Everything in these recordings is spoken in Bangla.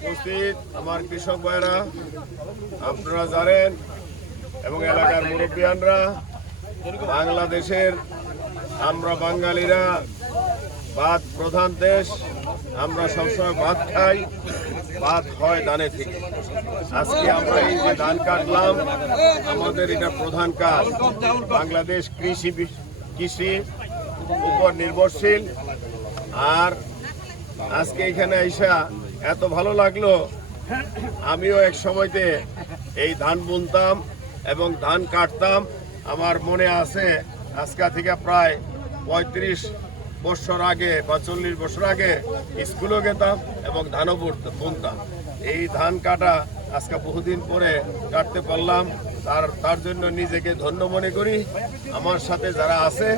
উপস্থিত আমার কৃষক ভাইরা, আপনারা জানেন এবং এলাকার মুরব্বিয়ানরা, বাংলাদেশের আমরা বাঙালিরা, ভাত প্রধান দেশ, আমরা সবসময় ভাত খাই, ভাত হয় ধানে থেকে। আজকে আমরা এই যে ধান কাটলাম, আমাদের এটা প্রধান কাজ। বাংলাদেশ কৃষি কৃষি উপর নির্ভরশীল। আর আজকে এখানে আইসা এত ভালো লাগল। আমিও এক সময়তে এই ধান বুনতাম এবং ধান কাটতাম। আমার মনে আছে আজকা থেকে প্রায় পঁয়ত্রিশ বছর আগে বা চল্লিশ বছর আগে স্কুলেও গেতাম এবং ধানও বুনতাম। এই ধান কাটা আজকে বহুদিন পরে কাটতে পারলাম। তার তার জন্য নিজেকে ধন্য মনে করি। আমার সাথে যারা আছে,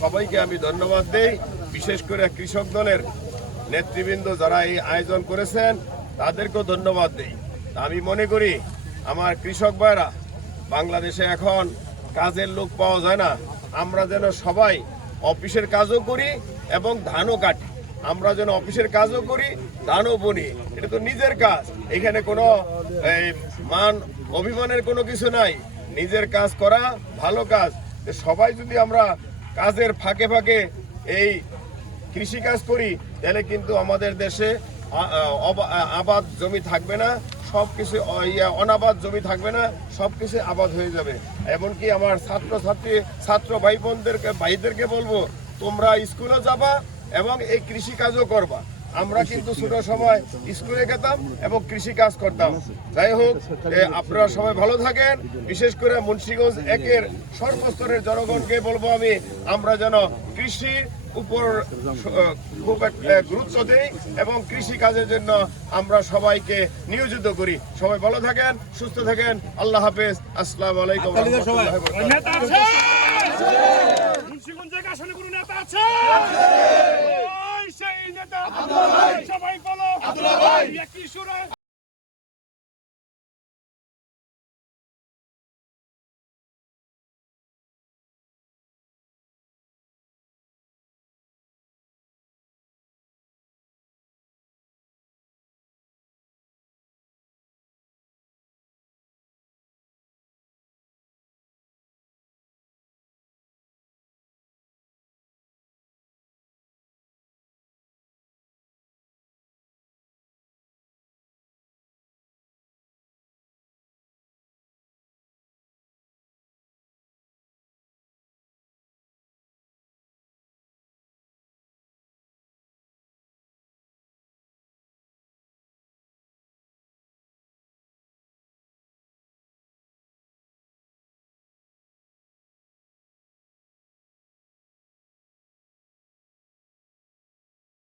সবাইকে আমি ধন্যবাদ দেই। বিশেষ করে কৃষক দলের নেতৃবৃন্দ যারা এই আয়োজন করেছেন, তাদেরকেও ধন্যবাদ দিই। আমি মনে করি, আমার কৃষক ভাইরা, বাংলাদেশে এখন কাজের লোক পাওয়া যায় না। আমরা যেন সবাই অফিসের কাজও করি এবং ধানও কাটি। আমরা যেন অফিসের কাজও করি, ধানও বনি। এটা তো নিজের কাজ। এখানে কোনো মান অভিমানের কোনো কিছু নাই। নিজের কাজ করা ভালো কাজ। সবাই যদি আমরা কাজের ফাঁকে ফাঁকে এই কৃষি কাজ করি, তাহলে কিন্তু আমাদের দেশে আবাদ জমি থাকবে না সব কিছু অনাবাদ জমি থাকবে না সব কিছু আবাদ হয়ে যাবে। এমনকি আমার ছাত্র ছাত্রী ছাত্র ভাই বোনদেরকে ভাইদেরকে বলব, তোমরা স্কুলে যাবা এবং এই কৃষি কাজও করবা। আমরা কিন্তু ছোট সময় স্কুলে গেতাম এবং কৃষি কাজ করতাম। যাই হোক আপনারা সবাই ভালো থাকেন। বিশেষ করে মুন্সিগঞ্জ একের সর্বস্তরের জনগণকে বলব আমি, আমরা যেন কৃষির উপর খুব একটা গুরুত্ব দেই এবং কৃষি কাজের জন্য আমরা সবাইকে নিয়োজিত করি। সবাই ভালো থাকেন সুস্থ থাকেন। আল্লাহ হাফেজ। আসসালামু আলাইকুম সবাই। বলো। একই সুরে।